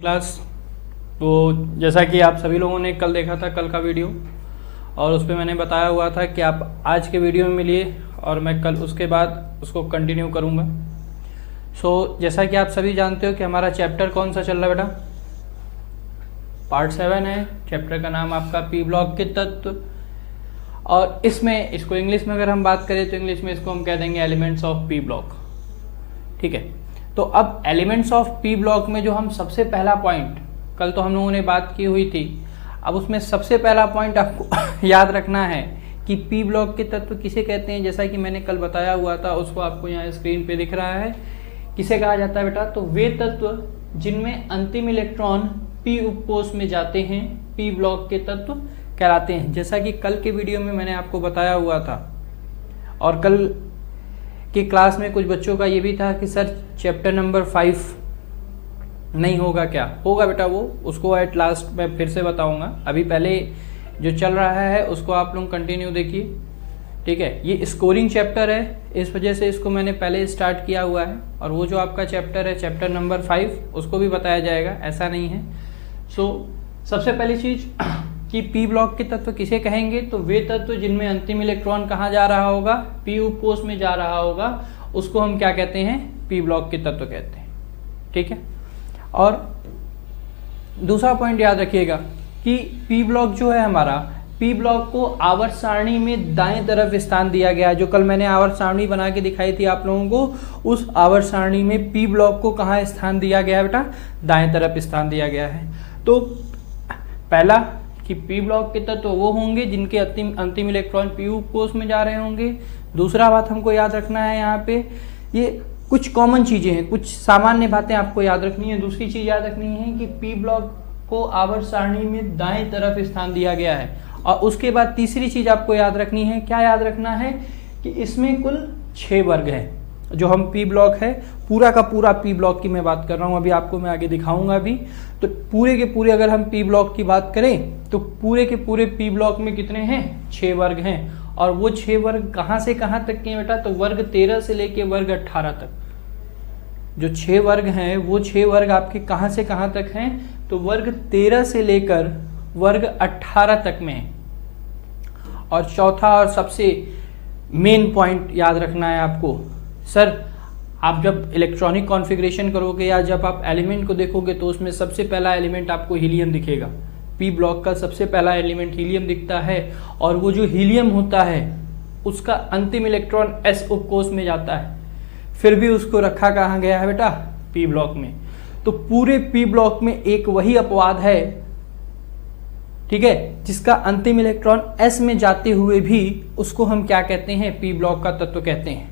Class. तो जैसा कि आप सभी लोगों ने कल देखा था, कल का वीडियो, और उस पर मैंने बताया हुआ था कि आप आज के वीडियो में मिलिए और मैं कल उसके बाद उसको कंटिन्यू करूँगा। जैसा कि आप सभी जानते हो कि हमारा चैप्टर कौन सा चल रहा है बेटा, पार्ट 7 है। चैप्टर का नाम आपका पी ब्लॉक के तत्व, और इसमें इसको इंग्लिश में अगर हम बात करें तो इंग्लिश में इसको हम कह देंगे एलिमेंट्स ऑफ पी ब्लॉक। ठीक है, तो अब एलिमेंट्स ऑफ पी ब्लॉक में जो हम सबसे पहला पॉइंट, कल तो हम लोगों ने बात की हुई थी, अब उसमें सबसे पहला पॉइंट आपको याद रखना है कि पी ब्लॉक के तत्व किसे कहते हैं। जैसा कि मैंने कल बताया हुआ था, उसको आपको यहाँ स्क्रीन पे दिख रहा है, किसे कहा जाता है बेटा, तो वे तत्व जिनमें अंतिम इलेक्ट्रॉन पी उपकोष में जाते हैं पी ब्लॉक के तत्व कहलाते हैं। जैसा कि कल के वीडियो में मैंने आपको बताया हुआ था, और कल की क्लास में कुछ बच्चों का ये भी था कि सर चैप्टर नंबर 5 नहीं होगा क्या? होगा बेटा, वो उसको एट लास्ट मैं फिर से बताऊंगा। अभी पहले जो चल रहा है उसको आप लोग कंटिन्यू देखिए। ठीक है, ये स्कोरिंग चैप्टर है, इस वजह से इसको मैंने पहले स्टार्ट किया हुआ है, और वो जो आपका चैप्टर है चैप्टर नंबर 5 उसको भी बताया जाएगा, ऐसा नहीं है। सबसे पहली चीज कि पी ब्लॉक के तत्व किसे कहेंगे, तो वे तत्व जिनमें अंतिम इलेक्ट्रॉन कहाँ जा रहा होगा, पी उपकोष में जा रहा होगा, उसको हम क्या कहते हैं, पी ब्लॉक के तत्व कहते हैं। ठीक है, और दूसरा पॉइंट याद रखिएगा कि पी ब्लॉक जो है हमारा, पी ब्लॉक को आवर्त सारणी में दाएं तरफ स्थान दिया गया है। जो कल मैंने आवर्त सारणी बना के दिखाई थी आप लोगों को, उस आवर्त सारणी में पी ब्लॉक को कहाँ स्थान दिया गया है बेटा, दाएं तरफ स्थान दिया गया है। तो पहला कि पी ब्लॉक के तत्व वो होंगे जिनके अंतिम इलेक्ट्रॉन पी उपकोष में जा रहे होंगे। दूसरा बात हमको याद रखना है, यहाँ पे ये कुछ कॉमन चीजें हैं, कुछ सामान्य बातें आपको याद रखनी है। दूसरी चीज याद रखनी है कि पी ब्लॉक को आवर्त सारणी में दाएं तरफ स्थान दिया गया है। और उसके बाद तीसरी चीज आपको याद रखनी है, क्या याद रखना है कि इसमें कुल 6 वर्ग हैं। जो हम पी ब्लॉक है, पूरा का पूरा पी ब्लॉक की मैं बात कर रहा हूं, अभी आपको मैं आगे दिखाऊंगा भी। तो पूरे के पूरे अगर हम पी ब्लॉक की बात करें तो पूरे के पूरे पी ब्लॉक में कितने हैं, 6 वर्ग हैं। और वो 6 वर्ग कहां से कहां तक के बेटा, तो वर्ग 13 से लेके वर्ग 18 तक। जो 6 वर्ग हैं वो 6 वर्ग आपके कहां से कहां तक हैं, तो वर्ग 13 से लेकर वर्ग 18 तक में है। और चौथा और सबसे मेन पॉइंट याद रखना है आपको, सर आप जब इलेक्ट्रॉनिक कॉन्फ़िगरेशन करोगे या जब आप एलिमेंट को देखोगे तो उसमें सबसे पहला एलिमेंट आपको हीलियम दिखेगा। पी ब्लॉक का सबसे पहला एलिमेंट हीलियम दिखता है, और वो जो हीलियम होता है उसका अंतिम इलेक्ट्रॉन एस उपकोष में जाता है, फिर भी उसको रखा कहाँ गया है बेटा, पी ब्लॉक में। तो पूरे पी ब्लॉक में एक वही अपवाद है, ठीक है, जिसका अंतिम इलेक्ट्रॉन एस में जाते हुए भी उसको हम क्या कहते हैं, पी ब्लॉक का तत्व कहते हैं।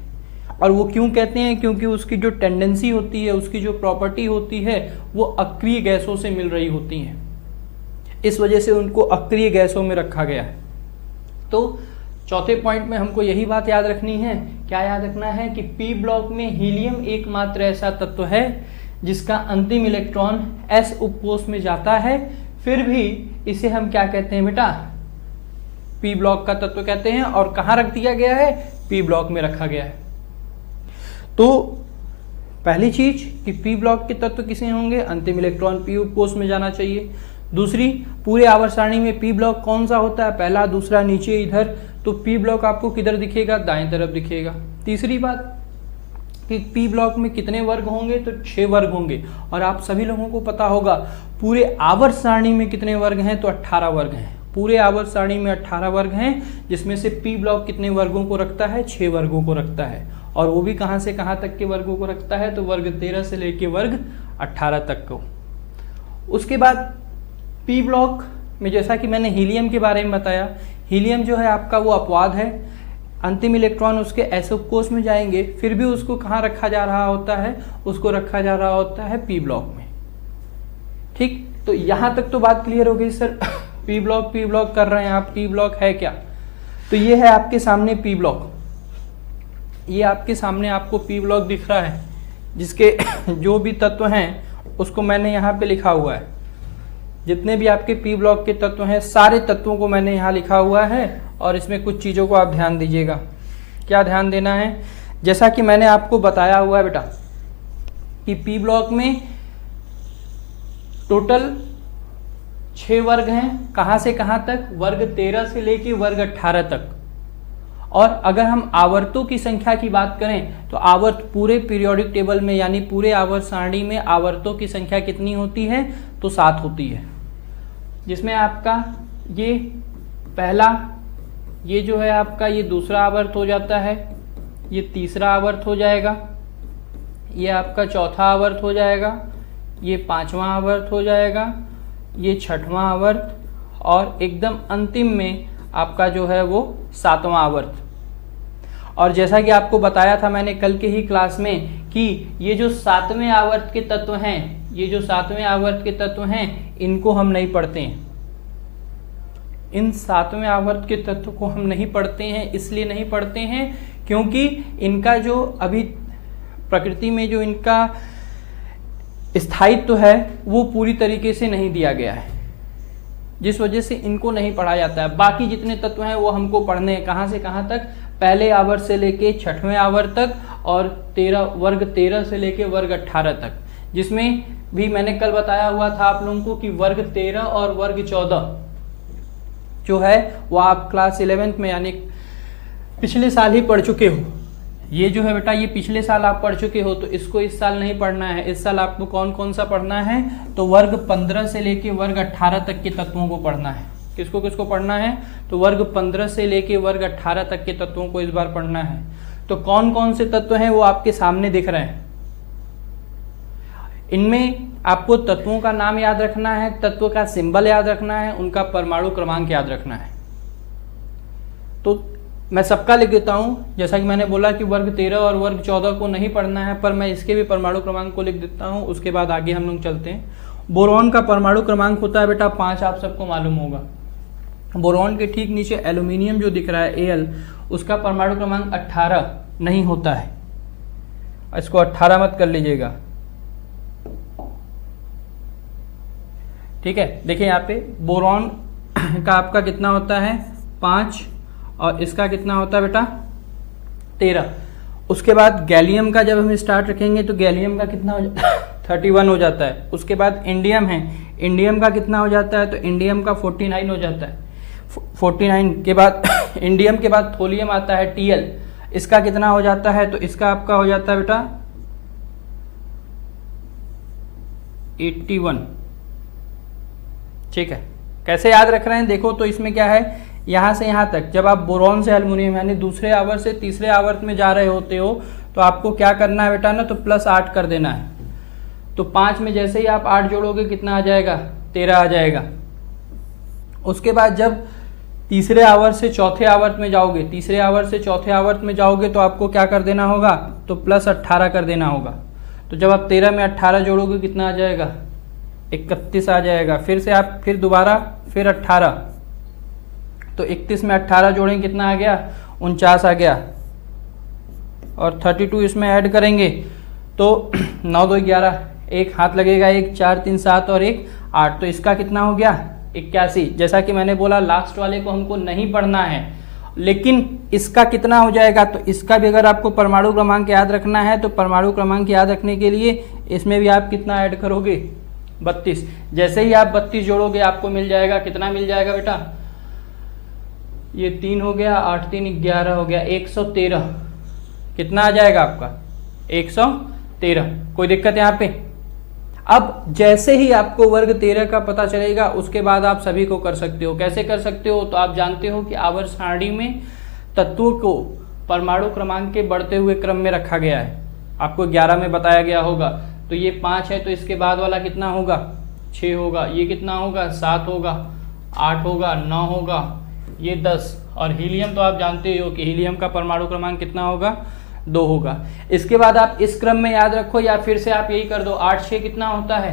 और वो क्यों कहते हैं, क्योंकि उसकी जो टेंडेंसी होती है, उसकी जो प्रॉपर्टी होती है, वो अक्रिय गैसों से मिल रही होती है, इस वजह से उनको अक्रिय गैसों में रखा गया है। तो चौथे पॉइंट में हमको यही बात याद रखनी है, क्या याद रखना है कि पी ब्लॉक में हीलियम एकमात्र ऐसा तत्व है जिसका अंतिम इलेक्ट्रॉन एस उपकोष में जाता है, फिर भी इसे हम क्या कहते हैं बेटा, पी ब्लॉक का तत्व कहते हैं। और कहां रख दिया गया है, पी ब्लॉक में रखा गया है। तो पहली चीज कि पी ब्लॉक के तत्व किसे होंगे, अंतिम इलेक्ट्रॉन पी उपकोष में जाना चाहिए। दूसरी, पूरे आवर्त सारणी में पी ब्लॉक कौन सा होता है, पहला, दूसरा, नीचे, इधर, तो पी ब्लॉक आपको किधर दिखेगा, दाएं तरफ दिखेगा। तीसरी बात कि पी ब्लॉक में कितने वर्ग होंगे, तो 6 वर्ग होंगे। और आप सभी लोगों को पता होगा पूरे आवर्त सारणी में कितने वर्ग हैं, तो 18 वर्ग हैं। पूरे आवर्त सारणी में 18 वर्ग हैं, जिसमें से पी ब्लॉक कितने वर्गों को रखता है, 6 वर्गों को रखता है। और वो भी कहां से कहां तक के वर्गों को रखता है, तो वर्ग 13 से लेके वर्ग 18 तक को। उसके बाद पी ब्लॉक में जैसा कि मैंने हीलियम के बारे में बताया, हीलियम जो है आपका वो अपवाद है, अंतिम इलेक्ट्रॉन उसके एस उपकोष में जाएंगे, फिर भी उसको कहाँ रखा जा रहा होता है, उसको रखा जा रहा होता है पी ब्लॉक में। ठीक, तो यहां तक तो बात क्लियर हो गई सर। पी ब्लॉक कर रहे हैं आप, पी ब्लॉक है क्या, तो ये है आपके सामने पी ब्लॉक। ये आपके सामने आपको पी ब्लॉक दिख रहा है, जिसके जो भी तत्व हैं उसको मैंने यहाँ पे लिखा हुआ है। जितने भी आपके पी ब्लॉक के तत्व हैं, सारे तत्वों को मैंने यहाँ लिखा हुआ है। और इसमें कुछ चीज़ों को आप ध्यान दीजिएगा, क्या ध्यान देना है, जैसा कि मैंने आपको बताया हुआ है बेटा कि पी ब्लॉक में टोटल 6 वर्ग हैं, कहाँ से कहाँ तक, वर्ग 13 से लेके वर्ग 18 तक। और अगर हम आवर्तों की संख्या की बात करें तो आवर्त पूरे पीरियोडिक टेबल में यानी पूरे आवर्त सारणी में आवर्तों की संख्या कितनी होती है, तो 7 होती है। जिसमें आपका ये पहला, ये जो है आपका ये दूसरा आवर्त हो जाता है, ये तीसरा आवर्त हो जाएगा, ये आपका चौथा आवर्त हो जाएगा, ये 5वां आवर्त हो जाएगा, ये 6वां आवर्त, और एकदम अंतिम में आपका जो है वो 7वां आवर्त। और जैसा कि आपको बताया था मैंने कल के ही क्लास में कि ये जो 7वें आवर्त के तत्व हैं, ये जो 7वें आवर्त के तत्व हैं, इनको हम नहीं पढ़ते हैं। इन 7वें आवर्त के तत्व को हम नहीं पढ़ते हैं, इसलिए नहीं पढ़ते हैं क्योंकि इनका जो अभी प्रकृति में जो इनका स्थायित्व है वो पूरी तरीके से नहीं दिया गया है, जिस वजह से इनको नहीं पढ़ा जाता है। बाकी जितने तत्व हैं वो हमको पढ़ने हैं, कहाँ से कहाँ तक, पहले आवर्त से लेके 6वें आवर्त तक, और वर्ग 13 से लेके वर्ग 18 तक। जिसमें भी मैंने कल बताया हुआ था आप लोगों को कि वर्ग 13 और वर्ग 14 जो है वो आप क्लास 11th में यानी पिछले साल ही पढ़ चुके हो। ये जो है बेटा ये पिछले साल आप पढ़ चुके हो, तो इसको इस साल नहीं पढ़ना है। इस साल आपको कौन कौन सा पढ़ना है, तो वर्ग 15 से लेके वर्ग 18 तक के तत्वों को पढ़ना है। किसको किसको पढ़ना है, तो वर्ग 15 से लेके वर्ग 18 तक के तत्वों को इस बार पढ़ना है। तो कौन कौन से तत्व हैं वो आपके सामने दिख रहे हैं। इनमें आपको तत्वों का नाम याद रखना है, तत्व का सिंबल याद रखना है, उनका परमाणु क्रमांक याद रखना है। तो मैं सबका लिख देता हूं, जैसा कि मैंने बोला कि वर्ग 13 और वर्ग 14 को नहीं पढ़ना है, पर मैं इसके भी परमाणु क्रमांक को लिख देता हूं, उसके बाद आगे हम लोग चलते हैं। बोरॉन का परमाणु क्रमांक होता है बेटा 5, आप सबको मालूम होगा। बोरॉन के ठीक नीचे एल्यूमिनियम जो दिख रहा है Al, उसका परमाणु क्रमांक 18 नहीं होता है, इसको 18 मत कर लीजिएगा, ठीक है। देखिए यहाँ पे बोरॉन का आपका कितना होता है 5, और इसका कितना होता है बेटा 13। उसके बाद गैलियम का जब हम स्टार्ट रखेंगे तो गैलियम का कितना हो जाता है 31 हो जाता है। उसके बाद इंडियम है, इंडियम का कितना हो जाता है, तो इंडियम का 49 हो जाता है। 49 के बाद इंडियम के बाद थोलियम आता है Tl, इसका कितना हो जाता है, तो इसका आपका हो जाता है बेटा 81, ठीक है। कैसे याद रख रहे हैं देखो, तो इसमें क्या है, यहाँ से यहाँ तक जब आप बोरॉन से एल्युमिनियम यानी दूसरे आवर्त से तीसरे आवर्त में जा रहे होते हो तो आपको क्या करना है बेटा ना, तो +8 कर देना है। तो 5 में जैसे ही आप 8 जोड़ोगे कितना आ जाएगा, 13 आ जाएगा। उसके बाद जब तीसरे आवर्त से चौथे आवर्त में जाओगे, तीसरे आवर्त से चौथे आवर्त में जाओगे तो आपको क्या कर देना होगा, तो +18 कर देना होगा। तो जब आप 13 में 18 जोड़ोगे कितना आ जाएगा, 31 आ जाएगा। फिर से आप फिर दोबारा फिर 18, तो 31 में 18 जोड़ेंगे कितना आ गया, 49 आ गया। और 32 इसमें ऐड करेंगे तो 9 2 11, एक हाथ लगेगा, 1 4 3 7 और 1 8, तो इसका कितना हो गया 81। जैसा कि मैंने बोला लास्ट वाले को हमको नहीं पढ़ना है, लेकिन इसका कितना हो जाएगा, तो इसका भी अगर आपको परमाणु क्रमांक याद रखना है तो परमाणु क्रमांक याद रखने के लिए इसमें भी आप कितना ऐड करोगे, 32। जैसे ही आप 32 जोड़ोगे आपको मिल जाएगा, कितना मिल जाएगा बेटा, ये 3 हो गया, 8 3 11 हो गया, 113। कितना आ जाएगा आपका 113। कोई दिक्कत यहाँ पे। अब जैसे ही आपको वर्ग 13 का पता चलेगा उसके बाद आप सभी को कर सकते हो। कैसे कर सकते हो, तो आप जानते हो कि आवर्त सारणी में तत्वों को परमाणु क्रमांक के बढ़ते हुए क्रम में रखा गया है। आपको 11 में बताया गया होगा, तो ये 5 है तो इसके बाद वाला कितना होगा, 6 होगा, ये कितना होगा 7 होगा, 8 होगा, 9 होगा, ये 10। और हीलियम तो आप जानते हो कि हीलियम का परमाणु क्रमांक कितना होगा, 2 होगा। इसके बाद आप इस क्रम में याद रखो, या फिर से आप यही कर दो, 8 6 कितना होता है,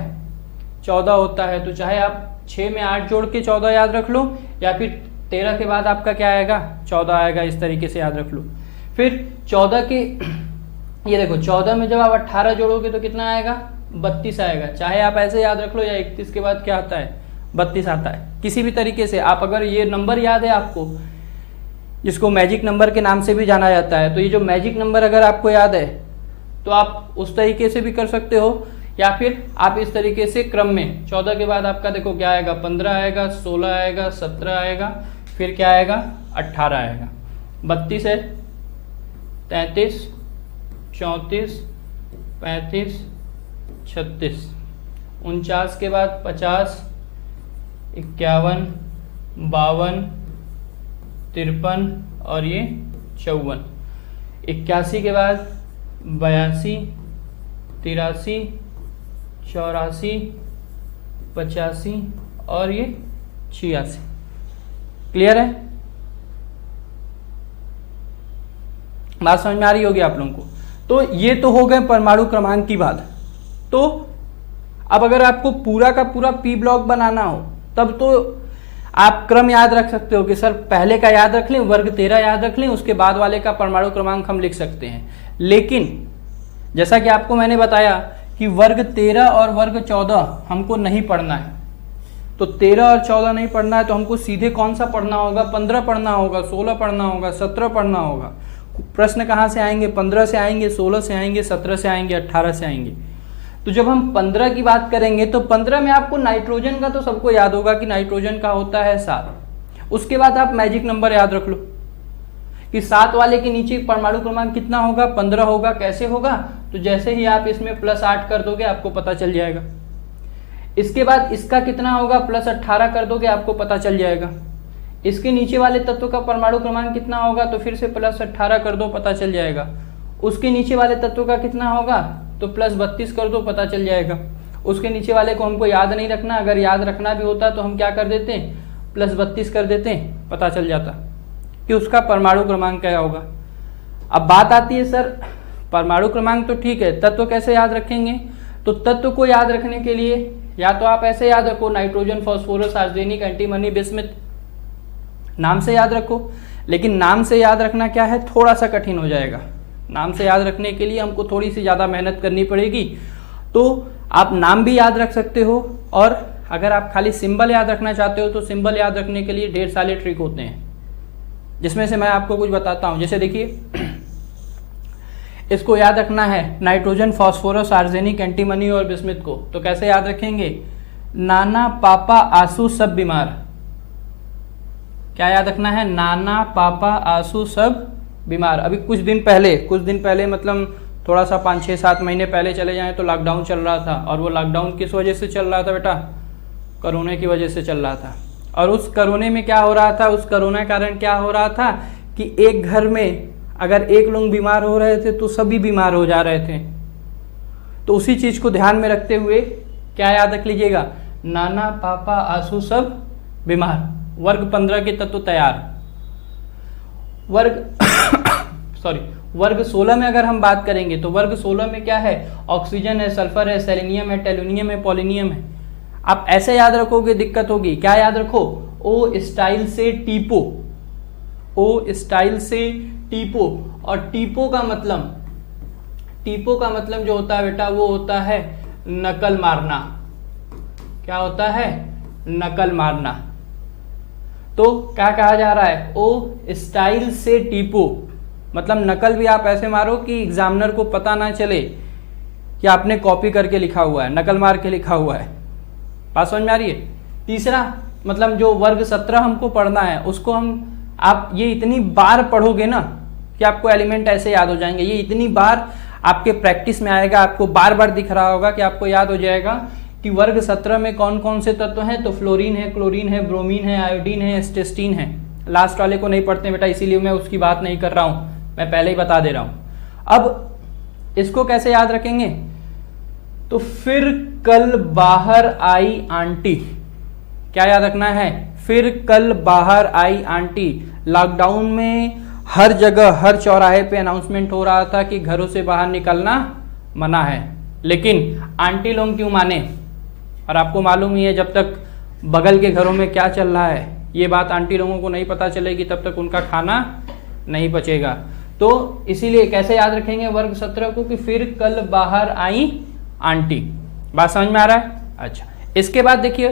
14 होता है। तो चाहे आप 6 में 8 जोड़ के 14 याद रख लो, या फिर 13 के बाद आपका क्या आएगा, 14 आएगा। इस तरीके से याद रख लो। फिर 14 के ये देखो 14 में जब आप 18 जोड़ोगे तो कितना आएगा, 32 आएगा। चाहे आप ऐसे याद रख लो, या 31 के बाद क्या आता है, 32 आता है। किसी भी तरीके से आप, अगर ये नंबर याद है आपको, जिसको मैजिक नंबर के नाम से भी जाना जाता है, तो ये जो मैजिक नंबर अगर आपको याद है तो आप उस तरीके से भी कर सकते हो, या फिर आप इस तरीके से क्रम में 14 के बाद आपका देखो क्या आएगा, 15 आएगा, 16 आएगा, 17 आएगा, फिर क्या आएगा, 18 आएगा, 32 है, 33, 34, 35, 36, 49 के बाद 50, 51, 52, 53 और ये 54, 81 के बाद 82, 83, 84, 85 और ये 86। क्लियर है? बात समझ में आ रही होगी आप लोगों को। तो ये तो हो गए परमाणु क्रमांक की बात। तो अब अगर आपको पूरा का पूरा पी ब्लॉक बनाना हो तब तो आप क्रम याद रख सकते हो कि सर पहले का याद रख लें, वर्ग 13 याद रख लें, उसके बाद वाले का परमाणु क्रमांक हम लिख सकते हैं। लेकिन जैसा कि आपको मैंने बताया कि वर्ग 13 और वर्ग 14 हमको नहीं पढ़ना है। तो 13 और 14 नहीं पढ़ना है तो हमको सीधे कौन सा पढ़ना होगा, 15 पढ़ना होगा, 16 पढ़ना होगा, 17 पढ़ना होगा। प्रश्न कहाँ से आएंगे, 15 से आएंगे, 16 से आएंगे, 17 से आएंगे, 18 से आएंगे। तो जब हम 15 की बात करेंगे तो 15 में आपको नाइट्रोजन का तो सबको याद होगा कि नाइट्रोजन का होता है 7। उसके बाद आप मैजिक नंबर याद रख लो कि 7 वाले के नीचे परमाणु क्रमांक कितना होगा, 15 होगा। कैसे होगा, तो जैसे ही आप इसमें +8 कर दोगे आपको पता चल जाएगा। इसके बाद इसका कितना होगा, +18 कर दोगे आपको पता चल जाएगा। इसके नीचे वाले तत्व का परमाणु क्रमांक कितना होगा, तो फिर से +18 कर दो, पता चल जाएगा। उसके नीचे वाले तत्व का कितना होगा, तो +32 कर दो, पता चल जाएगा। उसके नीचे वाले को हमको याद नहीं रखना, अगर याद रखना भी होता तो हम क्या कर देते, +32 कर देते, पता चल जाता कि उसका परमाणु क्रमांक क्या होगा। अब बात आती है सर परमाणु क्रमांक तो ठीक है, तत्व कैसे याद रखेंगे। तो तत्व को याद रखने के लिए या तो आप ऐसे याद रखो, nitrogen, phosphorus, arsenic, antimony, bismuth, नाम से याद रखो। लेकिन नाम से याद रखना क्या है, थोड़ा सा कठिन हो जाएगा। नाम से याद रखने के लिए हमको थोड़ी सी ज़्यादा मेहनत करनी पड़ेगी। तो आप नाम भी याद रख सकते हो, और अगर आप खाली सिंबल याद रखना चाहते हो तो सिंबल याद रखने के लिए ढेर सारे ट्रिक होते हैं, जिसमें से मैं आपको कुछ बताता हूँ। जैसे देखिए, इसको याद रखना है नाइट्रोजन, फास्फोरस, आर्सेनिक, एंटीमनी और बिस्मिथ को, तो कैसे याद रखेंगे, नाना पापा आंसू सब बीमार। क्या याद रखना है, नाना पापा आंसू सब बीमार। अभी कुछ दिन पहले मतलब थोड़ा सा 5-6-7 महीने पहले चले जाएं तो लॉकडाउन चल रहा था, और वो लॉकडाउन किस वजह से चल रहा था बेटा, कोरोना की वजह से चल रहा था। और उस कोरोना में क्या हो रहा था, उस कोरोना के कारण क्या हो रहा था कि एक घर में अगर एक लोग बीमार हो रहे थे तो सभी बीमार हो जा रहे थे। तो उसी चीज को ध्यान में रखते हुए क्या याद रख लीजिएगा, नाना पापा आंसू सब बीमार। वर्ग 15 के तत्व तैयार। वर्ग 16 में अगर हम बात करेंगे तो वर्ग 16 में क्या है, ऑक्सीजन है, सल्फर है, सेलेनियम है, टेलुनियम है, पोलिनियम है। आप ऐसे याद रखोगे दिक्कत होगी। क्या याद रखो, ओ स्टाइल से टीपो, ओ स्टाइल से टीपो। और टीपो का मतलब जो होता है बेटा वो होता है नकल मारना। क्या होता है, नकल मारना। तो क्या कहा जा रहा है, ओ स्टाइल से टीपो, मतलब नकल भी आप ऐसे मारो कि एग्जामिनर को पता ना चले कि आपने कॉपी करके लिखा हुआ है, नकल मार के लिखा हुआ है। बात समझ में आ रही है। तीसरा मतलब जो वर्ग 17 हमको पढ़ना है उसको आप ये इतनी बार पढ़ोगे ना कि आपको एलिमेंट ऐसे याद हो जाएंगे। ये इतनी बार आपके प्रैक्टिस में आएगा, आपको बार बार दिख रहा होगा कि आपको याद हो जाएगा कि वर्ग 17 में कौन कौन से तत्व हैं। तो फ्लोरीन है, क्लोरीन है, ब्रोमीन है, आयोडीन है, एस्टेस्टीन है। लास्ट वाले को नहीं पढ़ते बेटा, इसीलिए मैं उसकी बात नहीं कर रहा हूं, मैं पहले ही बता दे रहा हूं। अब इसको कैसे याद रखेंगे, तो फिर कल बाहर आई आंटी। क्या याद रखना है, फिर कल बाहर आई आंटी। लॉकडाउन में हर जगह हर चौराहे पे अनाउंसमेंट हो रहा था कि घरों से बाहर निकलना मना है, लेकिन आंटी लोग क्यों माने। और आपको मालूम ही है जब तक बगल के घरों में क्या चल रहा है ये बात आंटी लोगों को नहीं पता चलेगी तब तक उनका खाना नहीं पचेगा। तो इसीलिए कैसे याद रखेंगे वर्ग 17 को कि फिर कल बाहर आई आंटी। बात समझ में आ रहा है। अच्छा, इसके बाद देखिए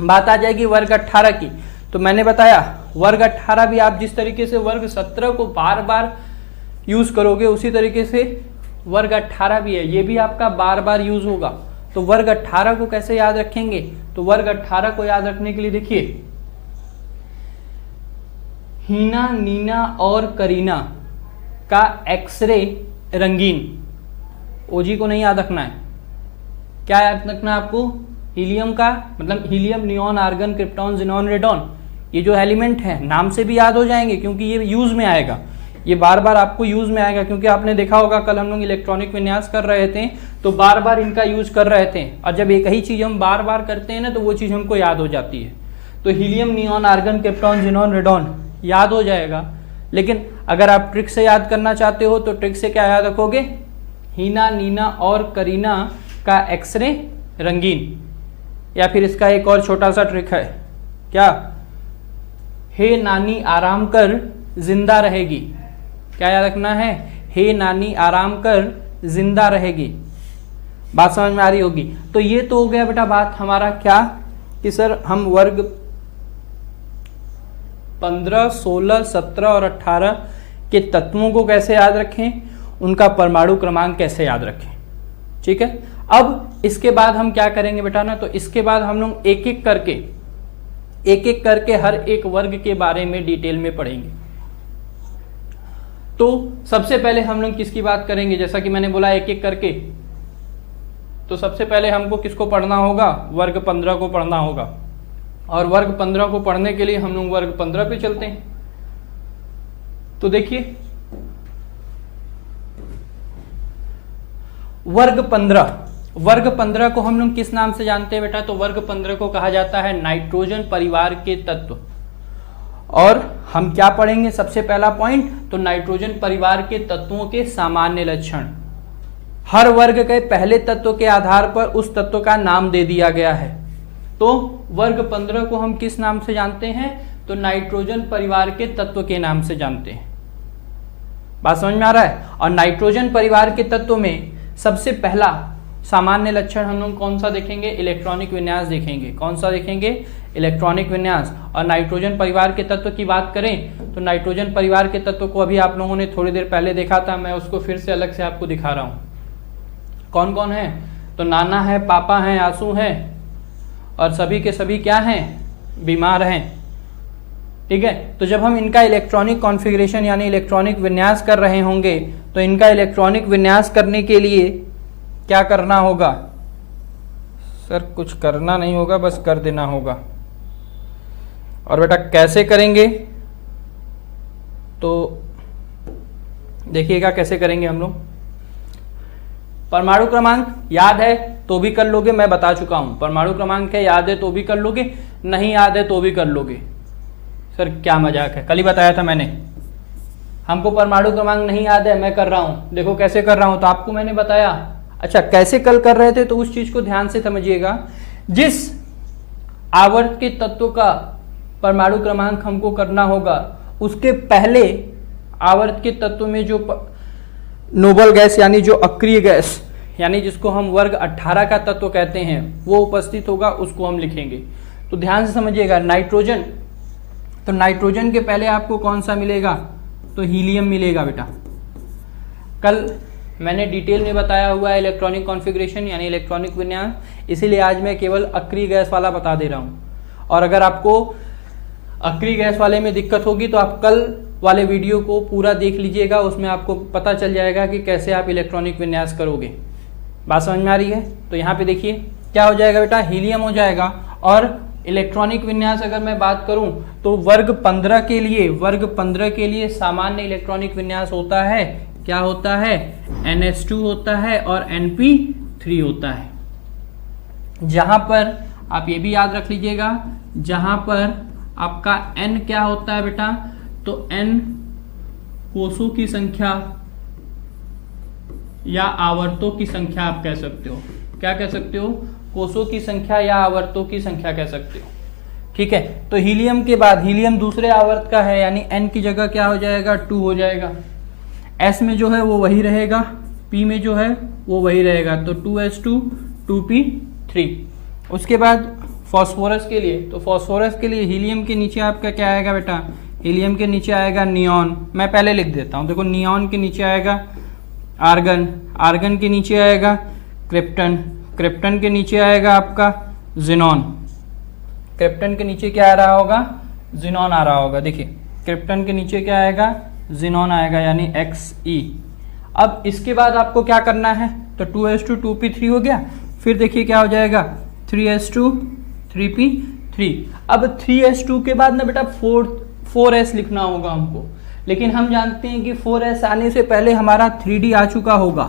बात आ जाएगी वर्ग 18 की। तो मैंने बताया वर्ग 18 भी आप जिस तरीके से वर्ग 17 को बार बार यूज करोगे उसी तरीके से वर्ग 18 भी है, ये भी आपका बार बार यूज होगा। तो वर्ग 18 को कैसे याद रखेंगे? तो वर्ग 18 को याद रखने के लिए देखिए, हीना, नीना और करीना का एक्सरे रंगीन, ओजी को नहीं याद रखना है। क्या याद रखना है आपको? हीलियम का मतलब helium, neon, argon, krypton, xenon, radon, ये जो एलिमेंट है नाम से भी याद हो जाएंगे क्योंकि ये यूज में आएगा, ये बार बार आपको यूज में आएगा। क्योंकि आपने देखा होगा कल हम लोग इलेक्ट्रॉनिक विन्यास कर रहे थे तो बार बार इनका यूज कर रहे थे, और जब एक ही चीज हम बार बार करते हैं ना तो वो चीज हमको याद हो जाती है। तो helium, neon, argon, krypton, xenon, radon याद हो जाएगा। लेकिन अगर आप ट्रिक से याद करना चाहते हो तो ट्रिक से क्या याद रखोगे? हीना, नीना और करीना का एक्सरे रंगीन। या फिर इसका एक और छोटा सा ट्रिक है, क्या? हे नानी आराम कर जिंदा रहेगी। क्या याद रखना है? हे नानी आराम कर जिंदा रहेगी। बात समझ में आ रही होगी। तो ये तो हो गया बेटा बात हमारा क्या कि सर हम वर्ग 15, 16, 17 और 18 के तत्वों को कैसे याद रखें, उनका परमाणु क्रमांक कैसे याद रखें। ठीक है, अब इसके बाद हम क्या करेंगे बेटा ना, तो इसके बाद हम लोग एक एक करके हर एक वर्ग के बारे में डिटेल में पढ़ेंगे। तो सबसे पहले हम लोग किसकी बात करेंगे? जैसा कि मैंने बोला एक एक करके, तो सबसे पहले हमको किसको पढ़ना होगा? वर्ग 15 को पढ़ना होगा। और वर्ग 15 को पढ़ने के लिए हम लोग वर्ग 15 पे चलते हैं। तो देखिए वर्ग 15 को हम लोग किस नाम से जानते हैं बेटा? तो वर्ग 15 को कहा जाता है नाइट्रोजन परिवार के तत्व। और हम क्या पढ़ेंगे? सबसे पहला पॉइंट, तो नाइट्रोजन परिवार के तत्वों के सामान्य लक्षण। हर वर्ग के पहले तत्व के आधार पर उस तत्व का नाम दे दिया गया है। तो वर्ग 15 को हम किस नाम से जानते हैं? तो नाइट्रोजन परिवार के तत्व के नाम से जानते हैं। बात समझ में आ रहा है? और नाइट्रोजन परिवार के तत्व में सबसे पहला सामान्य लक्षण हम लोग कौन सा देखेंगे? इलेक्ट्रॉनिक विन्यास देखेंगे। कौन सा देखेंगे? इलेक्ट्रॉनिक विन्यास। और नाइट्रोजन परिवार के तत्व की बात करें तो नाइट्रोजन परिवार के तत्व को अभी आप लोगों ने थोड़ी देर पहले देखा था, मैं उसको फिर से अलग से आपको दिखा रहा हूं। कौन कौन है? तो नाना है, पापा है, आंसू है, और सभी के सभी क्या हैं? बीमार हैं। ठीक है, तो जब हम इनका इलेक्ट्रॉनिक कॉन्फ़िगरेशन यानी इलेक्ट्रॉनिक विन्यास कर रहे होंगे तो इनका इलेक्ट्रॉनिक विन्यास करने के लिए क्या करना होगा? सर कुछ करना नहीं होगा, बस कर देना होगा। और बेटा कैसे करेंगे? तो देखिएगा कैसे करेंगे हम लोग। परमाणु क्रमांक याद है तो भी कर लोगे, मैं बता चुका हूं। परमाणु क्रमांक है, याद है तो भी कर लोगे, नहीं याद है तो भी कर लोगे। सर क्या मजाक है, कल ही बताया था मैंने। हमको परमाणु क्रमांक नहीं याद है, मैं कर रहा हूं, देखो कैसे कर रहा हूं, तो आपको मैंने बताया। अच्छा कैसे कल कर रहे थे तो उस चीज को ध्यान से समझिएगा। जिस आवर्त के तत्व का परमाणु क्रमांक हमको करना होगा उसके पहले आवर्त के तत्व में जो नोबल गैस यानी जो अक्रिय गैस यानी जिसको हम वर्ग 18 का तत्व कहते हैं वो उपस्थित होगा, उसको हम लिखेंगे। तो ध्यान से समझिएगा। नाइट्रोजन, तो नाइट्रोजन के पहले आपको कौन सा मिलेगा? तो हीलियम मिलेगा बेटा। कल मैंने डिटेल में बताया हुआ है इलेक्ट्रॉनिक कॉन्फ़िगरेशन यानी इलेक्ट्रॉनिक विन्यास, इसीलिए आज मैं केवल अक्रिय गैस वाला बता दे रहा हूं। और अगर आपको अक्रिय गैस वाले में दिक्कत होगी तो आप कल वाले वीडियो को पूरा देख लीजिएगा, उसमें आपको पता चल जाएगा कि कैसे आप इलेक्ट्रॉनिक विन्यास करोगे। बात समझ में आ रही है? तो यहाँ पे देखिए क्या हो जाएगा बेटा, हीलियम हो जाएगा। और इलेक्ट्रॉनिक विन्यास अगर मैं बात करूं तो वर्ग 15 के लिए सामान्य इलेक्ट्रॉनिक विन्यास होता है, क्या होता है? NH2 होता है और NP3 होता है। जहां पर आप ये भी याद रख लीजिएगा, जहां पर आपका N क्या होता है बेटा? तो N कोषों की संख्या या आवर्तों की संख्या आप कह सकते हो। क्या कह सकते हो? कोषों की संख्या या आवर्तों की संख्या कह सकते हो। ठीक है, तो हीलियम के बाद हीलियम दूसरे आवर्त का है यानी N की जगह क्या हो जाएगा? 2 हो जाएगा। S में जो है वो वही रहेगा, P में जो है वो वही रहेगा, तो 2S2 2P3। उसके बाद फॉस्फोरस के लिए, तो फॉस्फोरस के लिए हीलियम के नीचे आपका क्या आएगा बेटा? हीलियम के नीचे आएगा नियॉन। मैं पहले लिख देता हूं, देखो नियॉन के नीचे आएगा आर्गन, आर्गन के नीचे आएगा क्रिप्टन, क्रिप्टन के नीचे आएगा आपका जिनॉन, क्रिप्टन के नीचे क्या आ रहा होगा, जिनॉन आ रहा होगा। देखिए क्रिप्टन के नीचे क्या आएगा, जिनॉन आएगा, यानी Xe। अब इसके बाद आपको क्या करना है, तो 2s2 2p3 हो गया। फिर देखिए क्या हो जाएगा, 3s2 3p3। अब 3s2 के बाद ना बेटा 4s लिखना होगा हमको, लेकिन हम जानते हैं कि 4s आने से पहले हमारा 3d आ चुका होगा,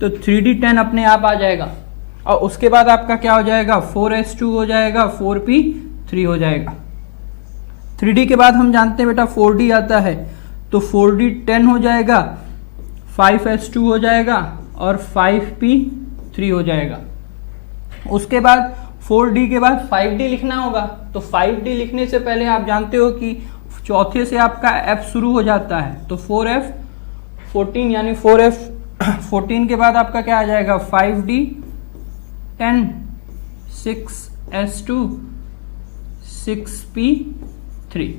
तो 3d10 अपने आप आ जाएगा। और उसके बाद आपका क्या हो जाएगा, 4s2 हो जाएगा, 4p3 हो जाएगा। 3d के बाद हम जानते हैं बेटा 4d आता है, तो 4d10 हो जाएगा, 5s2 हो जाएगा और 5p3 हो जाएगा। उसके बाद 4d के बाद 5d लिखना होगा, तो 5d लिखने से पहले आप जानते हो कि चौथे से आपका f शुरू हो जाता है, तो 4f14 यानी 4f14 के बाद आपका क्या आ जाएगा, 5d 10 6s2 6p3।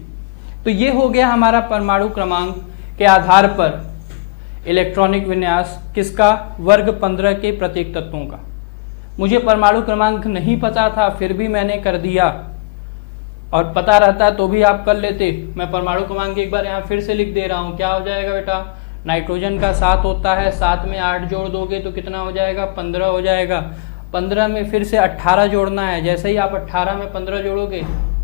तो ये हो गया हमारा परमाणु क्रमांक के आधार पर इलेक्ट्रॉनिक विन्यास किसका, वर्ग 15 के प्रत्येक तत्वों का। मुझे परमाणु क्रमांक नहीं पता था, फिर भी मैंने कर दिया, और पता रहता तो भी आप कर लेते। मैं परमाणु क्रमांक एक बार यहाँ फिर से लिख दे रहा हूँ। क्या हो जाएगा बेटा, नाइट्रोजन का 7 होता है, 7 में 8 जोड़ दोगे तो कितना हो जाएगा, 15 हो जाएगा। 15 में फिर से 18 जोड़ना है, जैसे ही आप 18 में 15 जोड़ोगे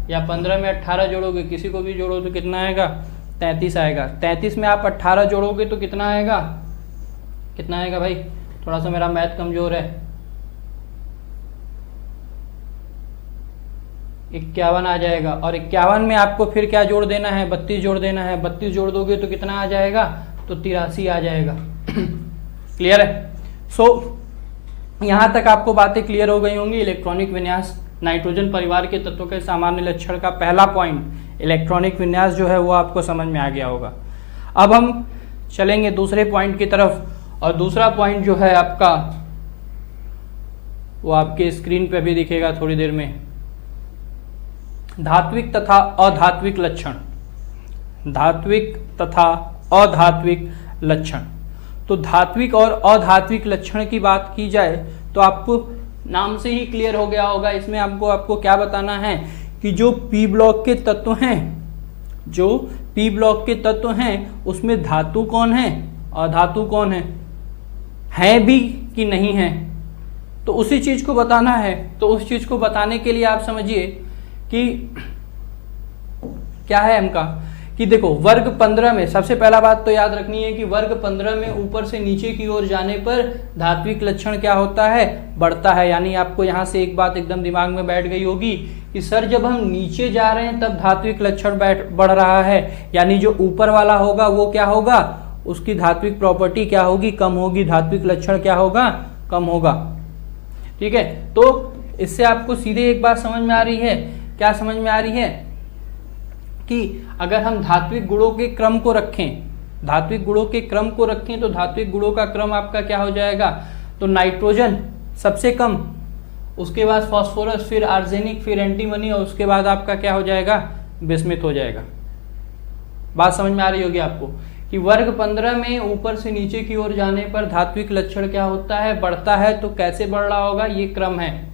या 15 में 18 जोड़ोगे, किसी को भी जोड़ो तो कितना आएगा, 33 आएगा। 33 में आप 18 जोड़ोगे तो कितना आएगा, कितना आएगा भाई, थोड़ा सा मेरा मैथ कमजोर है, 51 आ जाएगा। और 51 में आपको फिर क्या जोड़ देना है, 32 जोड़ देना है। 32 जोड़ दोगे तो कितना आ जाएगा, तो 83 आ जाएगा। क्लियर है। सो यहाँ तक आपको बातें क्लियर हो गई होंगी। इलेक्ट्रॉनिक विन्यास नाइट्रोजन परिवार के तत्वों के सामान्य लक्षण का पहला पॉइंट इलेक्ट्रॉनिक विन्यास जो है वो आपको समझ में आ गया होगा। अब हम चलेंगे दूसरे पॉइंट की तरफ, और दूसरा पॉइंट जो है आपका वो आपके स्क्रीन पे भी दिखेगा थोड़ी देर में, धात्विक तथा अधात्विक लक्षण। धात्विक तथा अधात्विक लक्षण। तो धात्विक और अधात्विक लक्षण की बात की जाए तो आपको नाम से ही क्लियर हो गया होगा। इसमें आपको क्या बताना है कि जो पी ब्लॉक के तत्व हैं, जो पी ब्लॉक के तत्व हैं उसमें धातु कौन है, अधातु कौन है भी कि नहीं है, तो उसी चीज को बताना है। तो उस चीज को बताने के लिए आप समझिए कि क्या है हमका, कि देखो वर्ग 15 में सबसे पहला बात तो याद रखनी है कि वर्ग 15 में ऊपर से नीचे की ओर जाने पर धात्विक लक्षण क्या होता है, बढ़ता है। यानी आपको यहाँ से एक बात एकदम दिमाग में बैठ गई होगी कि सर जब हम नीचे जा रहे हैं तब धात्विक लक्षण बढ़ रहा है, यानी जो ऊपर वाला होगा वो क्या होगा, उसकी धात्विक प्रॉपर्टी क्या होगी, कम होगी, धात्विक लक्षण क्या होगा, कम होगा। ठीक है, तो इससे आपको सीधे एक बात समझ में आ रही है, क्या समझ में आ रही है कि अगर हम धात्विक गुणों के क्रम को रखें, धात्विक गुणों के क्रम को रखें तो धात्विक गुणों का क्रम आपका क्या हो जाएगा, तो नाइट्रोजन सबसे कम, उसके बाद फास्फोरस, फिर आर्सेनिक, फिर एंटीमनी, और उसके बाद आपका क्या हो जाएगा, बिस्मिथ हो जाएगा। बात समझ में आ रही होगी आपको कि वर्ग 15 में ऊपर से नीचे की ओर जाने पर धात्विक लक्षण क्या होता है, बढ़ता है। तो कैसे बढ़ रहा होगा, ये क्रम है,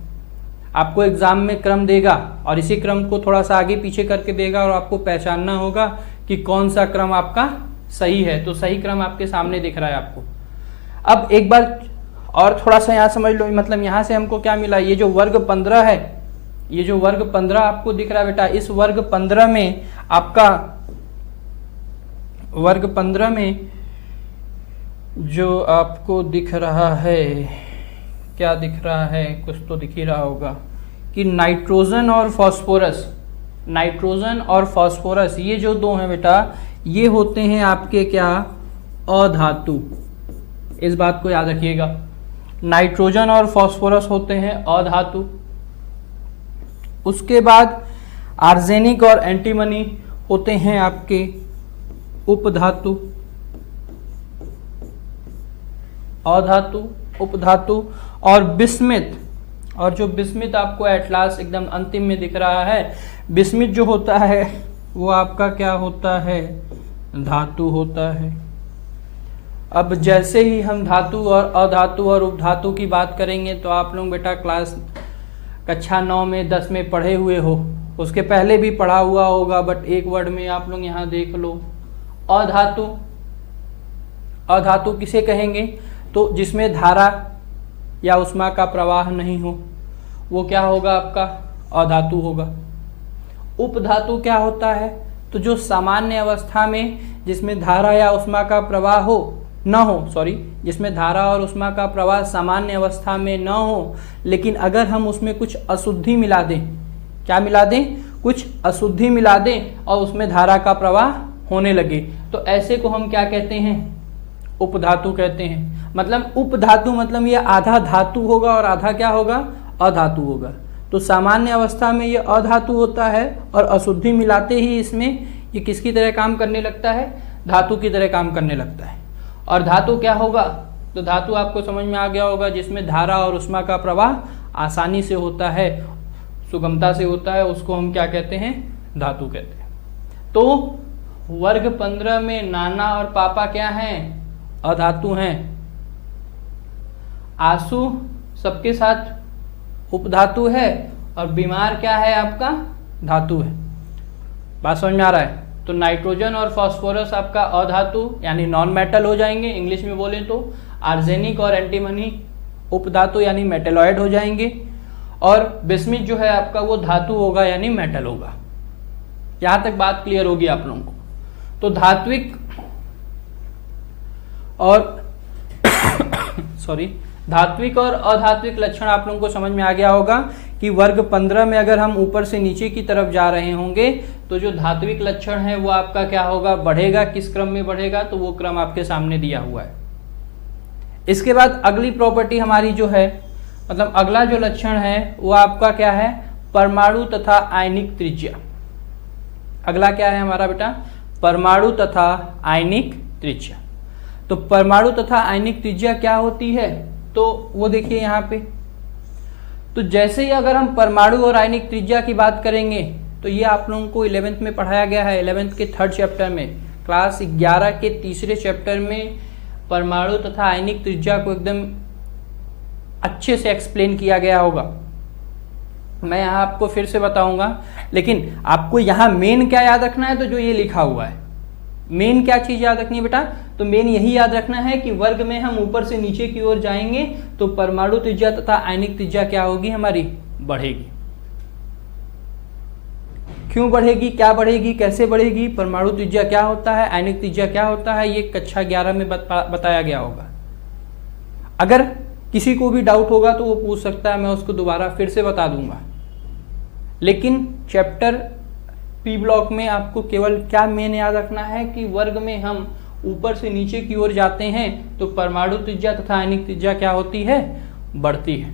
आपको एग्जाम में क्रम देगा और इसी क्रम को थोड़ा सा आगे पीछे करके देगा और आपको पहचानना होगा कि कौन सा क्रम आपका सही है। तो सही क्रम आपके सामने दिख रहा है आपको। अब एक बार और थोड़ा सा यहाँ समझ लो, मतलब यहाँ से हमको क्या मिला, ये जो वर्ग 15 है, ये जो वर्ग 15 आपको दिख रहा है बेटा, इस वर्ग 15 में आपका वर्ग 15 में जो आपको दिख रहा है, क्या दिख रहा है, कुछ तो दिख ही रहा होगा कि नाइट्रोजन और फास्फोरस, नाइट्रोजन और फास्फोरस ये जो दो हैं बेटा, ये होते हैं आपके क्या, अधातु। इस बात को याद रखिएगा, नाइट्रोजन और फास्फोरस होते हैं अधातु। उसके बाद आर्सेनिक और एंटीमनी होते हैं आपके उपधातु, अधातु, उपधातु। और बिस्मिथ, और जो बिस्मिथ आपको एट लास्ट एकदम अंतिम में दिख रहा है, बिस्मिथ जो होता है वो आपका क्या होता है, धातु होता है। अब जैसे ही हम धातु और अधातु और उपधातु की बात करेंगे तो आप लोग बेटा क्लास कक्षा 9 में 10 में पढ़े हुए हो, उसके पहले भी पढ़ा हुआ होगा, बट एक वर्ड में आप लोग यहाँ देख लो। अधातु, अधातु किसे कहेंगे? तो जिसमें धारा या उष्मा का प्रवाह नहीं हो, वो क्या होगा? आपका अधातु होगा। उपधातु क्या होता है? तो जो सामान्य अवस्था में जिसमें धारा या उष्मा का प्रवाह हो न हो, जिसमें धारा और उष्मा का प्रवाह सामान्य अवस्था में न हो, लेकिन अगर हम उसमें कुछ अशुद्धि मिला दें, क्या मिला दें? कुछ अशुद्धि मिला दें और उसमें धारा का प्रवाह होने लगे, तो ऐसे को हम क्या कहते हैं? उपधातु कहते हैं। मतलब उपधातु मतलब ये आधा धातु होगा और आधा क्या होगा? अधातु होगा। तो सामान्य अवस्था में ये अधातु होता है और अशुद्धि मिलाते ही इसमें ये किसकी तरह काम करने लगता है? धातु की तरह काम करने लगता है। और धातु क्या होगा? तो धातु आपको समझ में आ गया होगा, जिसमें धारा और उष्मा का प्रवाह आसानी से होता है, सुगमता से होता है, उसको हम क्या कहते हैं? धातु कहते हैं। तो वर्ग 15 में नाना और पापा क्या हैं? अधातु हैं। आंसू सबके साथ उपधातु है और बीमार क्या है? आपका धातु है। बात समझ में आ रहा है? तो नाइट्रोजन और फास्फोरस आपका अधातु यानी नॉन मेटल हो जाएंगे, इंग्लिश में बोले तो। आर्सेनिक और एंटीमनी उपधातु यानी मेटेलॉइड हो जाएंगे, और बिस्मिथ जो है आपका वो धातु होगा यानी मेटल होगा। यहां तक बात क्लियर होगी आप लोगों को। तो धात्विक और धात्विक और अधात्विक लक्षण आप लोगों को समझ में आ गया होगा कि वर्ग 15 में अगर हम ऊपर से नीचे की तरफ जा रहे होंगे तो जो धात्विक लक्षण है वो आपका क्या होगा? बढ़ेगा। किस क्रम में बढ़ेगा? तो वो क्रम आपके सामने दिया हुआ है। इसके बाद अगली प्रॉपर्टी हमारी जो है, मतलब अगला जो लक्षण है वो आपका क्या है? परमाणु तथा आयनिक त्रिज्या। अगला क्या है हमारा बेटा? परमाणु तथा आयनिक त्रिज्या। तो परमाणु तथा आयनिक त्रिज्या क्या होती है? तो वो देखिए यहाँ पे, तो जैसे ही अगर हम परमाणु और आयनिक त्रिज्या की बात करेंगे तो ये आप लोगों को 11th में पढ़ाया गया है, 11th के 3rd चैप्टर में, क्लास 11 के 3रे चैप्टर में परमाणु तथा आयनिक त्रिज्या को एकदम अच्छे से एक्सप्लेन किया गया होगा। मैं यहाँ आपको फिर से बताऊंगा, लेकिन आपको यहाँ मेन क्या याद रखना है? तो जो ये लिखा हुआ है, मेन क्या चीज याद रखनी है बेटा? तो मेन यही याद रखना है कि वर्ग में हम ऊपर से नीचे की ओर जाएंगे तो परमाणु त्रिज्या तथा आयनिक त्रिज्या क्या होगी? हमारी बढ़ेगी। क्यों बढ़ेगी? क्या बढ़ेगी? कैसे बढ़ेगी? परमाणु त्रिज्या क्या होता है? आयनिक त्रिज्या क्या होता है? ये कक्षा 11 में बताया गया होगा। अगर किसी को भी डाउट होगा तो वो पूछ सकता है, मैं उसको दोबारा फिर से बता दूंगा। लेकिन चैप्टर पी ब्लॉक में आपको केवल क्या मेन याद रखना है कि वर्ग में हम ऊपर से नीचे की ओर जाते हैं तो परमाणु त्रिज्या तथा आयनिक त्रिज्या क्या होती है? बढ़ती है।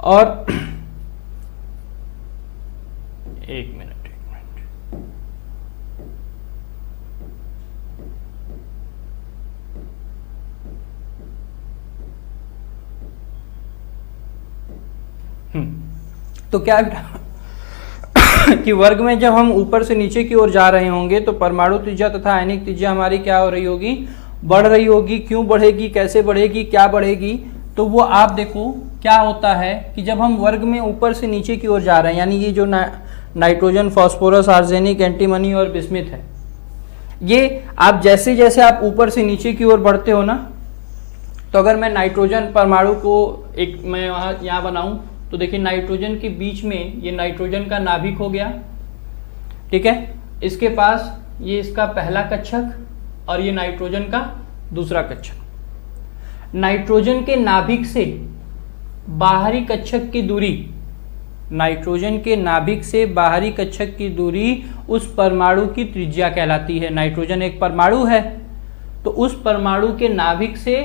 और एक मिनट तो क्या कि वर्ग में जब हम ऊपर से नीचे की ओर जा रहे होंगे तो परमाणु त्रिज्या तथा आयनिक त्रिज्या हमारी क्या हो रही होगी? बढ़ रही होगी। क्यों बढ़ेगी? कैसे बढ़ेगी? क्या बढ़ेगी? तो वो आप देखो क्या होता है कि जब हम वर्ग में ऊपर से नीचे की ओर जा रहे हैं, यानी ये जो नाइट्रोजन, फास्फोरस, आर्सेनिक, एंटीमनी और बिस्मिथ है, ये आप जैसे जैसे आप ऊपर से नीचे की ओर बढ़ते हो ना, तो अगर मैं नाइट्रोजन परमाणु को एक मैं यहाँ बनाऊं तो देखिए नाइट्रोजन के बीच में ये नाइट्रोजन का नाभिक हो गया, ठीक है। इसके पास ये इसका पहला कक्षक और ये नाइट्रोजन का दूसरा कक्षक। नाइट्रोजन के नाभिक से बाहरी कक्षक की दूरी, नाइट्रोजन के नाभिक से बाहरी कक्षक की दूरी उस परमाणु की त्रिज्या कहलाती है। नाइट्रोजन एक परमाणु है तो उस परमाणु के नाभिक से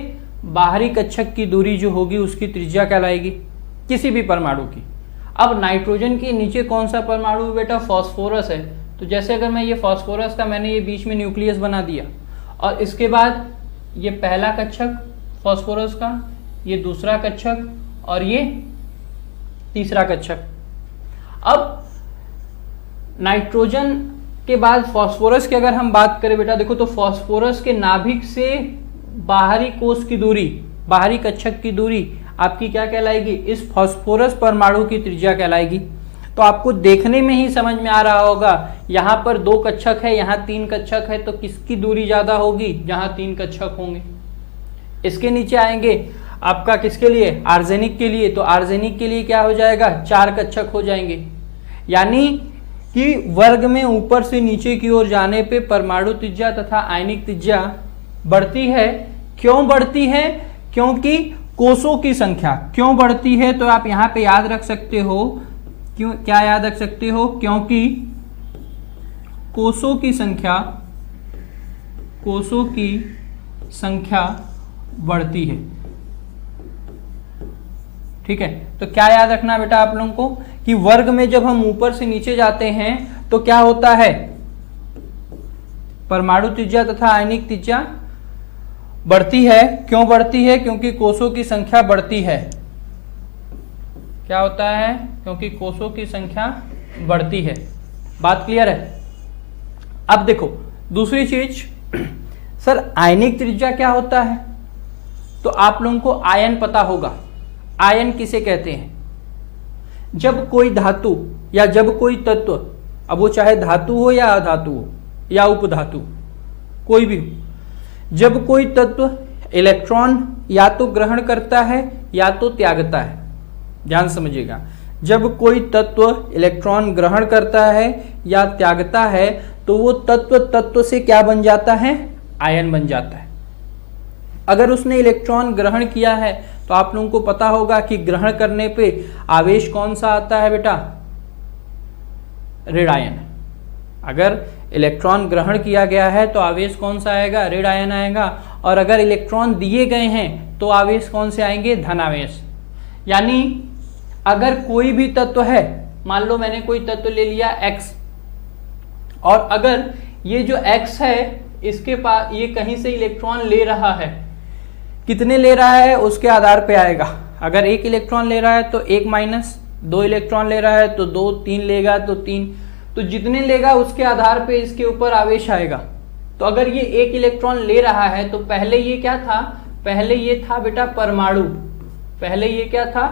बाहरी कक्षक की दूरी जो होगी उसकी त्रिज्या कहलाएगी, किसी भी परमाणु की। अब नाइट्रोजन के नीचे कौन सा परमाणु बेटा? फास्फोरस है। तो जैसे अगर मैं ये फास्फोरस का मैंने ये बीच में न्यूक्लियस बना दिया और इसके बाद ये पहला कक्षक फास्फोरस का, ये दूसरा कक्षक और ये तीसरा कक्षक, अब नाइट्रोजन के बाद फास्फोरस की अगर हम बात करें बेटा, देखो तो फास्फोरस के नाभिक से बाहरी कोश की दूरी, बाहरी कक्षक की दूरी आपकी क्या कहलाएगी, इस फास्फोरस परमाणु की त्रिज्या कहलाएगी। तो आपको देखने में ही समझ में आ रहा होगा, यहाँ पर 2 कक्षक है, यहाँ 3 कक्षक है, तो किसकी दूरी ज्यादा होगी, जहां 3 कक्षक होंगे। इसके नीचे आएंगे आपका किसके लिए, आर्सेनिक के लिए, तो आर्सेनिक के लिए क्या हो जाएगा, 4 कक्षक हो जाएंगे। यानी कि वर्ग में ऊपर से नीचे की ओर जाने पे परमाणु त्रिज्या तथा आयनिक त्रिज्या बढ़ती है। क्यों बढ़ती है, क्योंकि कोषों की संख्या क्यों बढ़ती है, तो आप यहां पे याद रख सकते हो, क्यों, क्या याद रख सकते हो, क्योंकि कोषों की संख्या बढ़ती है। ठीक है, तो क्या याद रखना बेटा आप लोगों को कि वर्ग में जब हम ऊपर से नीचे जाते हैं तो क्या होता है, परमाणु त्रिज्या तथा आयनिक त्रिज्या बढ़ती है। क्यों बढ़ती है, क्योंकि कोषों की संख्या बढ़ती है। क्या होता है, क्योंकि कोषों की संख्या बढ़ती है। बात क्लियर है। अब देखो दूसरी चीज, सर आयनिक त्रिज्या क्या होता है, तो आप लोगों को आयन पता होगा। आयन किसे कहते हैं, जब कोई धातु या जब कोई तत्व, अब वो चाहे धातु हो या अधातु हो या उपधातु कोई भी हो, जब कोई तत्व इलेक्ट्रॉन या तो ग्रहण करता है या तो त्यागता है, ध्यान समझिएगा, जब कोई तत्व इलेक्ट्रॉन ग्रहण करता है या त्यागता है तो वो तत्व से क्या बन जाता है, आयन बन जाता है। अगर उसने इलेक्ट्रॉन ग्रहण किया है तो आप लोगों को पता होगा कि ग्रहण करने पे आवेश कौन सा आता है बेटा, ऋण आयन। अगर इलेक्ट्रॉन ग्रहण किया गया है तो आवेश कौन सा आएगा, ऋण आयन आएगा। और अगर इलेक्ट्रॉन दिए गए हैं तो आवेश कौन से आएंगे, धन आवेश। यानी अगर कोई भी तत्व है, मान लो मैंने कोई तत्व ले लिया x, और अगर ये जो x है इसके पास ये कहीं से इलेक्ट्रॉन ले रहा है, कितने ले रहा है उसके आधार पे आएगा। अगर 1 इलेक्ट्रॉन ले रहा है तो 1 माइनस, 2 इलेक्ट्रॉन ले रहा है तो 2, 3 लेगा तो 3, तो जितने लेगा उसके आधार पे इसके ऊपर आवेश आएगा। तो अगर ये 1 इलेक्ट्रॉन ले रहा है तो पहले ये क्या था, पहले ये था बेटा परमाणु, पहले ये क्या था,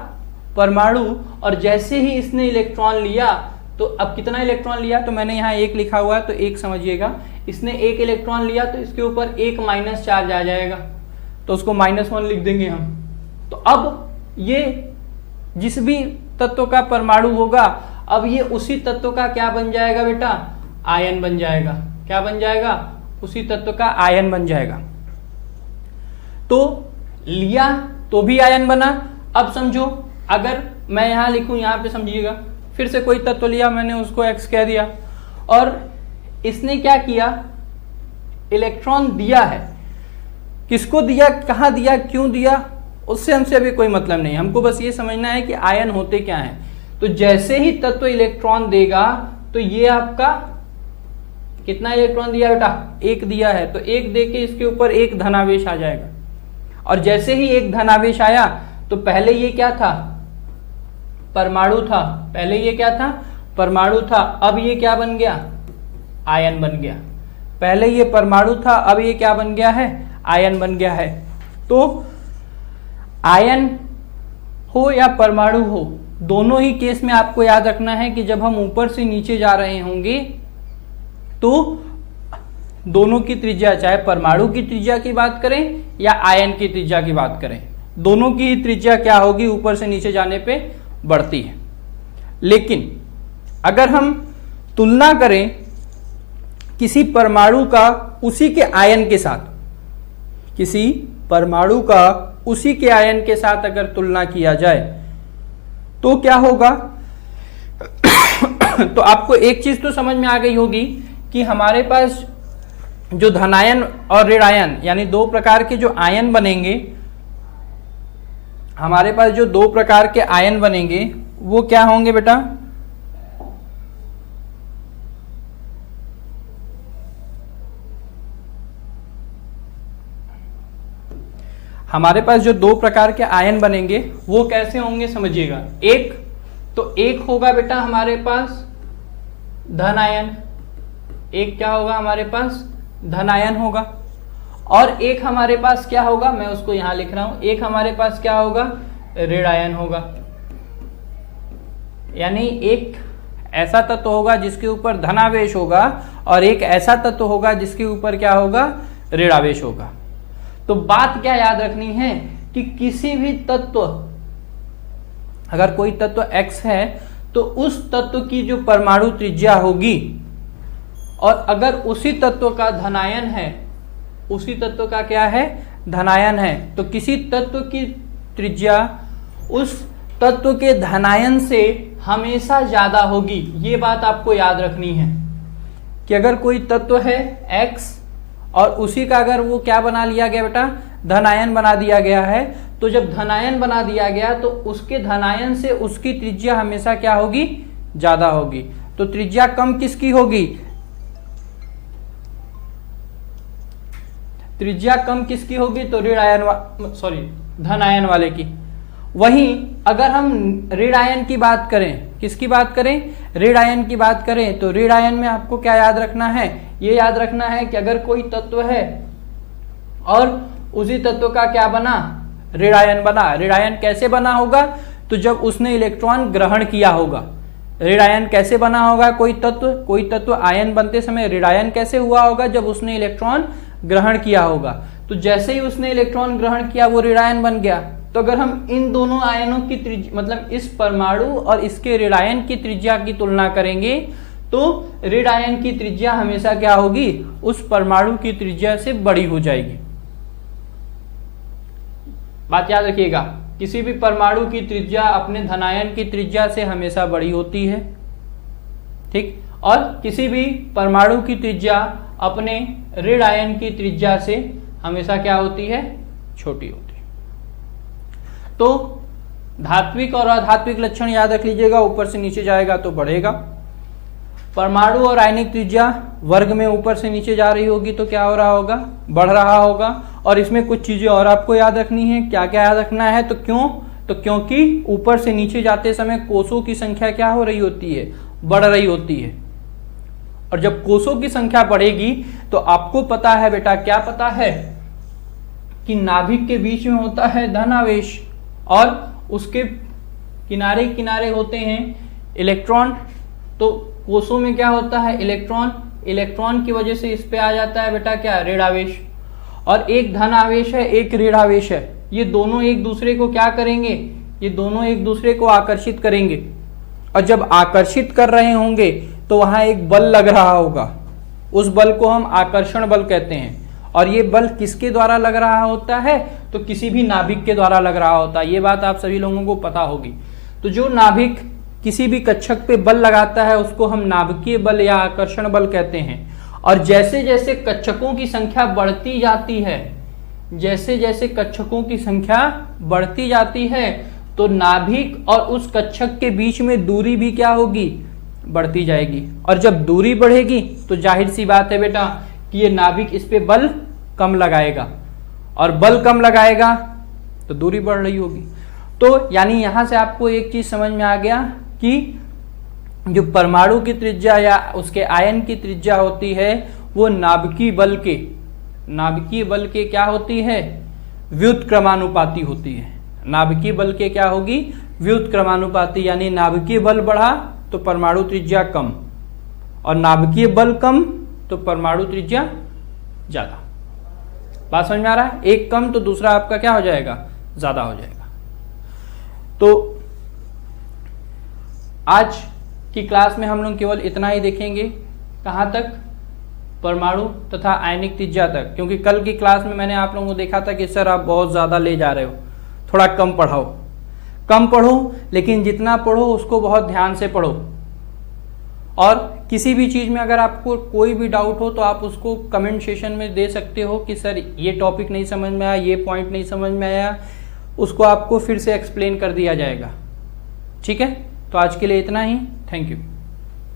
परमाणु। और जैसे ही इसने इलेक्ट्रॉन लिया तो अब कितना इलेक्ट्रॉन लिया, तो मैंने यहाँ 1 लिखा हुआ है तो 1 समझिएगा, इसने 1 इलेक्ट्रॉन लिया तो इसके ऊपर 1 माइनस चार्ज आ जाएगा, तो उसको -1 लिख देंगे हम। तो अब ये जिस भी तत्व का परमाणु होगा, अब ये उसी तत्व का क्या बन जाएगा बेटा, आयन बन जाएगा। क्या बन जाएगा, उसी तत्व का आयन बन जाएगा। तो लिया तो भी आयन बना। अब समझो अगर मैं यहां लिखूं, यहां पे समझिएगा, फिर से कोई तत्व लिया मैंने, उसको x कह दिया, और इसने क्या किया, इलेक्ट्रॉन दिया है। किसको दिया, कहां दिया, क्यों दिया, उससे हमसे अभी कोई मतलब नहीं, हमको बस ये समझना है कि आयन होते क्या हैं। तो जैसे ही तत्व इलेक्ट्रॉन देगा तो ये आपका कितना इलेक्ट्रॉन दिया बेटा, 1 दिया है, तो 1 देके इसके ऊपर 1 धनावेश आ जाएगा। और जैसे ही 1 धनावेश आया तो पहले ये क्या था, परमाणु था, पहले ये क्या था, परमाणु था, अब ये क्या बन गया, आयन बन गया। पहले ये परमाणु था, अब ये क्या बन गया है, आयन बन गया है। तो आयन हो या परमाणु हो, दोनों ही केस में आपको याद रखना है कि जब हम ऊपर से नीचे जा रहे होंगे तो दोनों की त्रिज्या, चाहे परमाणु की त्रिज्या की बात करें या आयन की त्रिज्या की बात करें, दोनों की त्रिज्या क्या होगी, ऊपर से नीचे जाने पे बढ़ती है। लेकिन अगर हम तुलना करें किसी परमाणु का उसी के आयन के साथ, किसी परमाणु का उसी के आयन के साथ अगर तुलना किया जाए तो क्या होगा तो आपको एक चीज तो समझ में आ गई होगी कि हमारे पास जो धनायन और ऋण आयन, यानी 2 प्रकार के जो आयन बनेंगे, हमारे पास जो 2 प्रकार के आयन बनेंगे वो क्या होंगे बेटा, हमारे पास जो 2 प्रकार के आयन बनेंगे वो कैसे होंगे समझिएगा। एक तो एक होगा बेटा हमारे पास धन आयन, एक क्या होगा हमारे पास धन आयन होगा, और एक हमारे पास क्या होगा, मैं उसको यहां लिख रहा हूं, एक हमारे पास क्या होगा ऋण आयन होगा। यानी एक ऐसा तत्व होगा जिसके ऊपर धनावेश होगा और एक ऐसा तत्व होगा जिसके ऊपर क्या होगा ऋणावेश होगा। तो बात क्या याद रखनी है कि किसी भी तत्व, अगर कोई तत्व x है तो उस तत्व की जो परमाणु त्रिज्या होगी, और अगर उसी तत्व का धनायन है, उसी तत्व का क्या है धनायन है, तो किसी तत्व की त्रिज्या उस तत्व के धनायन से हमेशा ज्यादा होगी। ये बात आपको याद रखनी है कि अगर कोई तत्व है x और उसी का अगर वो क्या बना लिया गया बेटा धनायन बना दिया गया है, तो जब धनायन बना दिया गया तो उसके धनायन से उसकी त्रिज्या हमेशा क्या होगी ज्यादा होगी। तो त्रिज्या कम किसकी होगी, त्रिज्या कम किसकी होगी तो ऋण आयन धन आयन वाले की। वहीं अगर हम ऋण आयन की बात करें, किसकी बात करें ऋण आयन की बात करें, तो ऋण आयन में आपको क्या याद रखना है, ये याद रखना है कि अगर कोई तत्व है और उसी तत्व का क्या बना ऋण आयन बना, ऋण आयन कैसे बना होगा, तो जब उसने इलेक्ट्रॉन ग्रहण किया होगा। ऋण आयन कैसे बना होगा, कोई तत्व आयन बनते समय ऋण आयन कैसे हुआ होगा, जब उसने इलेक्ट्रॉन ग्रहण किया होगा। तो जैसे ही उसने इलेक्ट्रॉन ग्रहण किया वो ऋण आयन बन गया। तो अगर हम इन दोनों आयनों की त्रिज्या मतलब इस परमाणु और इसके ऋण आयन की त्रिज्या की तुलना करेंगे तो ऋण आयन की त्रिज्या हमेशा क्या होगी उस परमाणु की त्रिज्या से बड़ी हो जाएगी। बात याद रखिएगा, किसी भी परमाणु की त्रिज्या अपने धनायन की त्रिज्या से हमेशा बड़ी होती है, ठीक, और किसी भी परमाणु की त्रिज्या अपने ऋण आयन की त्रिज्या से हमेशा क्या होती है छोटी होती है। तो धात्विक और अधात्विक लक्षण याद रख लीजिएगा, ऊपर से नीचे जाएगा तो बढ़ेगा। परमाणु और आयनिक त्रिज्या वर्ग में ऊपर से नीचे जा रही होगी तो क्या हो रहा होगा बढ़ रहा होगा। और इसमें कुछ चीजें और आपको याद रखनी है, क्या क्या याद रखना है, तो क्यों, तो क्योंकि ऊपर से नीचे जाते समय कोषों की संख्या क्या हो रही होती है बढ़ रही होती है। और जब कोषों की संख्या बढ़ेगी तो आपको पता है बेटा, क्या पता है कि नाभिक के बीच में होता है धन आवेश और उसके किनारे किनारे होते हैं इलेक्ट्रॉन। तो कोषों में क्या होता है इलेक्ट्रॉन, इलेक्ट्रॉन की वजह से इस पे आ जाता है बेटा क्या ऋण आवेश। और एक धन आवेश है एक ऋण आवेश है, ये दोनों एक दूसरे को क्या करेंगे, ये दोनों एक दूसरे को आकर्षित करेंगे। और जब आकर्षित कर रहे होंगे तो वहां एक बल लग रहा होगा, उस बल को हम आकर्षण बल कहते हैं। और ये बल किसके द्वारा लग रहा होता है, तो किसी भी नाभिक के द्वारा लग रहा होता है। ये बात आप सभी लोगों को पता होगी। तो जो नाभिक किसी भी कक्षक पे बल लगाता है उसको हम नाभिकीय बल या आकर्षण बल कहते हैं। और जैसे जैसे कक्षकों की संख्या बढ़ती जाती है, जैसे जैसे कक्षकों की संख्या बढ़ती जाती है तो नाभिक और उस कक्षक के बीच में दूरी भी क्या होगी बढ़ती जाएगी। और जब दूरी बढ़ेगी तो जाहिर सी बात है बेटा कि ये नाभिक इस पे बल कम लगाएगा, और बल कम लगाएगा तो दूरी बढ़ रही होगी। तो यानी यहां से आपको एक चीज समझ में आ गया कि जो परमाणु की त्रिज्या या उसके आयन की त्रिज्या होती है वो नाभिकीय बल के क्या होती है व्युत्क्रमानुपाती होती है। नाभिकीय बल के क्या होगी व्युत्क्रमानुपाती, यानी नाभिकीय बल बढ़ा तो परमाणु त्रिज्या कम, और नाभिकीय बल कम तो परमाणु त्रिज्या ज्यादा। बात समझ में आ रहा है, एक कम तो दूसरा आपका क्या हो जाएगा ज्यादा हो जाएगा। तो आज की क्लास में हम लोग केवल इतना ही देखेंगे, कहां तक परमाणु तथा आयनिक त्रिज्या तक, क्योंकि कल की क्लास में मैंने आप लोगों को देखा था कि सर आप बहुत ज्यादा ले जा रहे हो, थोड़ा कम पढ़ो, लेकिन जितना पढ़ो उसको बहुत ध्यान से पढ़ो। और किसी भी चीज में अगर आपको कोई भी डाउट हो तो आप उसको कमेंट सेशन में दे सकते हो कि सर ये टॉपिक नहीं समझ में आया, ये पॉइंट नहीं समझ में आया, उसको आपको फिर से एक्सप्लेन कर दिया जाएगा। ठीक है, तो आज के लिए इतना ही, थैंक यू।